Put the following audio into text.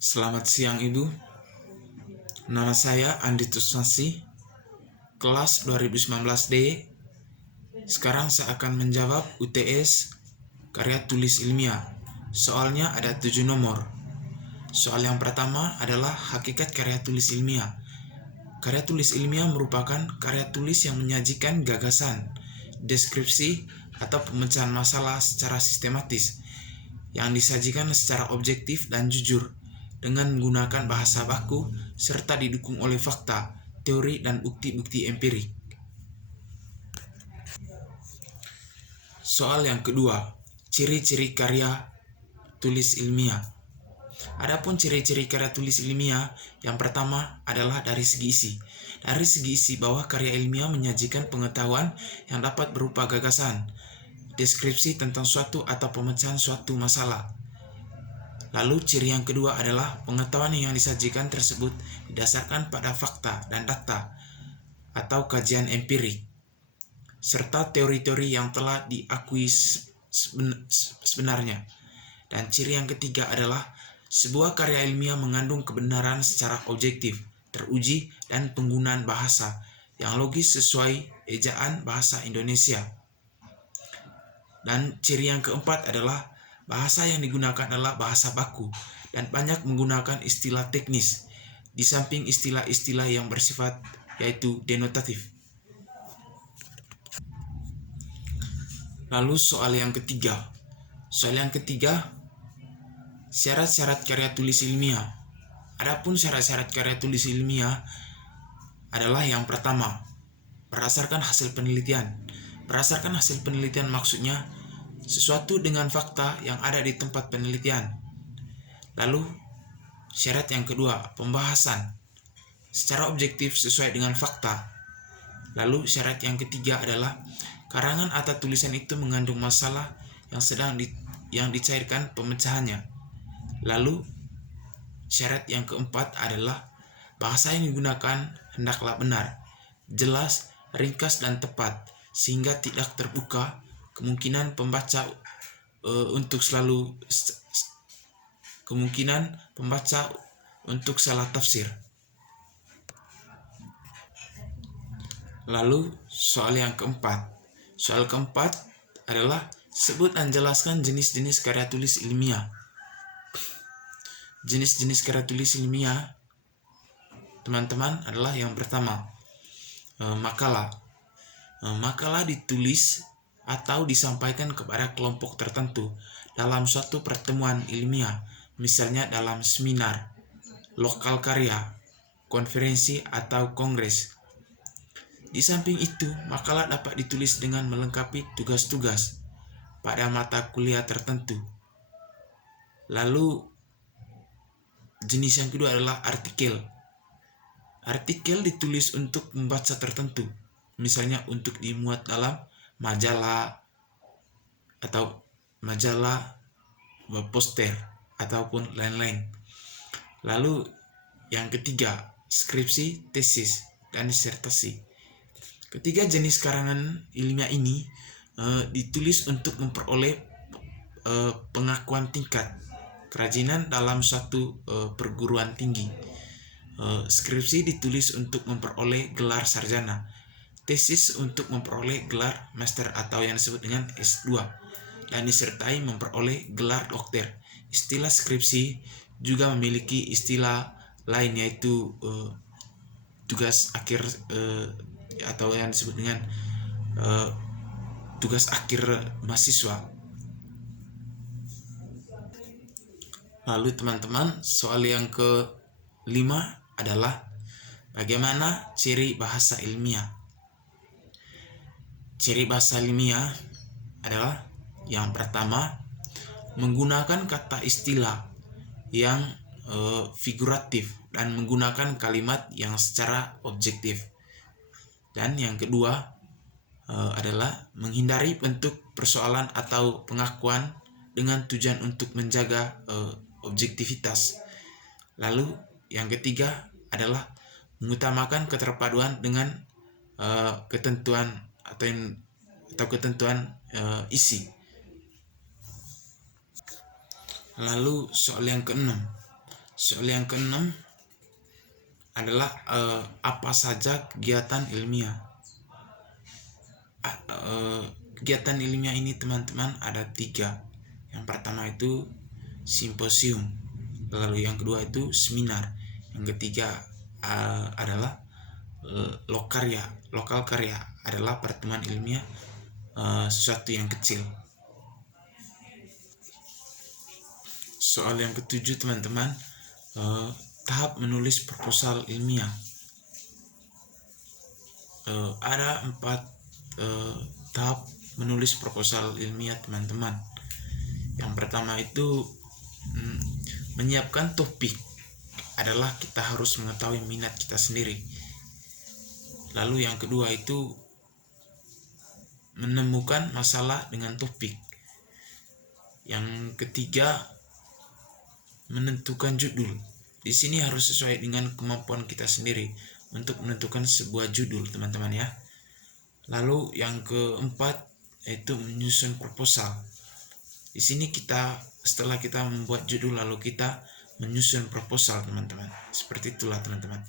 Selamat siang Ibu, nama saya Andi Tusnasi, kelas 2019D. Sekarang saya akan menjawab UTS karya tulis ilmiah. Soalnya ada 7 nomor. Soal yang pertama adalah hakikat karya tulis ilmiah. Karya tulis ilmiah merupakan karya tulis yang menyajikan gagasan, deskripsi, atau pemecahan masalah secara sistematis, yang disajikan secara objektif dan jujur, dengan menggunakan bahasa baku serta didukung oleh fakta, teori, dan bukti-bukti empirik. Soal yang kedua, ciri-ciri karya tulis ilmiah. Adapun ciri-ciri karya tulis ilmiah, yang pertama adalah dari segi isi. Dari segi isi bahwa karya ilmiah menyajikan pengetahuan yang dapat berupa gagasan, deskripsi tentang suatu atau pemecahan suatu masalah. Lalu ciri yang kedua adalah pengetahuan yang disajikan tersebut didasarkan pada fakta dan data atau kajian empirik, serta teori-teori yang telah diakui sebenarnya. Dan ciri yang ketiga adalah sebuah karya ilmiah mengandung kebenaran secara objektif, teruji, dan penggunaan bahasa yang logis sesuai ejaan bahasa Indonesia. Dan ciri yang keempat adalah bahasa yang digunakan adalah bahasa baku dan banyak menggunakan istilah teknis, di samping istilah-istilah yang bersifat yaitu denotatif. Lalu soal yang ketiga. Syarat-syarat karya tulis ilmiah. Adapun syarat-syarat karya tulis ilmiah adalah yang pertama, berdasarkan hasil penelitian. Berdasarkan hasil penelitian maksudnya sesuatu dengan fakta yang ada di tempat penelitian. Lalu syarat yang kedua, pembahasan secara objektif sesuai dengan fakta. Lalu syarat yang ketiga adalah karangan atau tulisan itu mengandung masalah yang dicairkan pemecahannya. Lalu syarat yang keempat adalah bahasa yang digunakan hendaklah benar, jelas, ringkas, dan tepat, sehingga tidak terbuka kemungkinan pembaca untuk salah tafsir. Lalu soal yang keempat. Soal keempat adalah sebut dan jelaskan jenis-jenis karya tulis ilmiah. Jenis-jenis karya tulis ilmiah, teman-teman, adalah yang pertama, makalah. Makalah ditulis atau disampaikan kepada kelompok tertentu dalam suatu pertemuan ilmiah, misalnya dalam seminar, lokal karya, konferensi, atau kongres. Di samping itu, makalah dapat ditulis dengan melengkapi tugas-tugas pada mata kuliah tertentu. Lalu, jenis yang kedua adalah artikel. Artikel ditulis untuk membaca tertentu, misalnya untuk dimuat dalam majalah, poster, ataupun lain-lain. Lalu yang ketiga, skripsi, tesis, dan disertasi. Ketiga jenis karangan ilmiah ini ditulis untuk memperoleh pengakuan tingkat kerajinan dalam suatu perguruan tinggi. Skripsi ditulis untuk memperoleh gelar sarjana, tesis untuk memperoleh gelar master atau yang disebut dengan S2, dan disertai memperoleh gelar dokter. Istilah skripsi juga memiliki istilah lain, yaitu tugas akhir atau yang disebut dengan tugas akhir mahasiswa. Lalu teman-teman, soal yang kelima adalah bagaimana ciri bahasa ilmiah. Ciri bahasa ilmiah adalah yang pertama, menggunakan kata istilah yang figuratif dan menggunakan kalimat yang secara objektif. Dan yang kedua adalah menghindari bentuk persoalan atau pengakuan dengan tujuan untuk menjaga objektivitas. Lalu yang ketiga adalah mengutamakan keterpaduan dengan ketentuan isi. Lalu soal yang keenam. Soal yang keenam adalah apa saja kegiatan ilmiah. Kegiatan ilmiah ini teman-teman ada 3. Yang pertama itu simposium, lalu yang kedua itu seminar, yang ketiga adalah lokal karya adalah pertemuan ilmiah sesuatu yang kecil. Soal yang ketujuh teman-teman, tahap menulis proposal ilmiah. Ada 4 tahap menulis proposal ilmiah teman-teman. Yang pertama itu menyiapkan topik, adalah kita harus mengetahui minat kita sendiri. Lalu yang kedua itu menemukan masalah dengan topik. Yang ketiga menentukan judul. Di sini harus sesuai dengan kemampuan kita sendiri untuk menentukan sebuah judul teman-teman ya. Lalu yang keempat yaitu menyusun proposal. Di sini setelah kita membuat judul lalu kita menyusun proposal teman-teman. Seperti itulah teman-teman.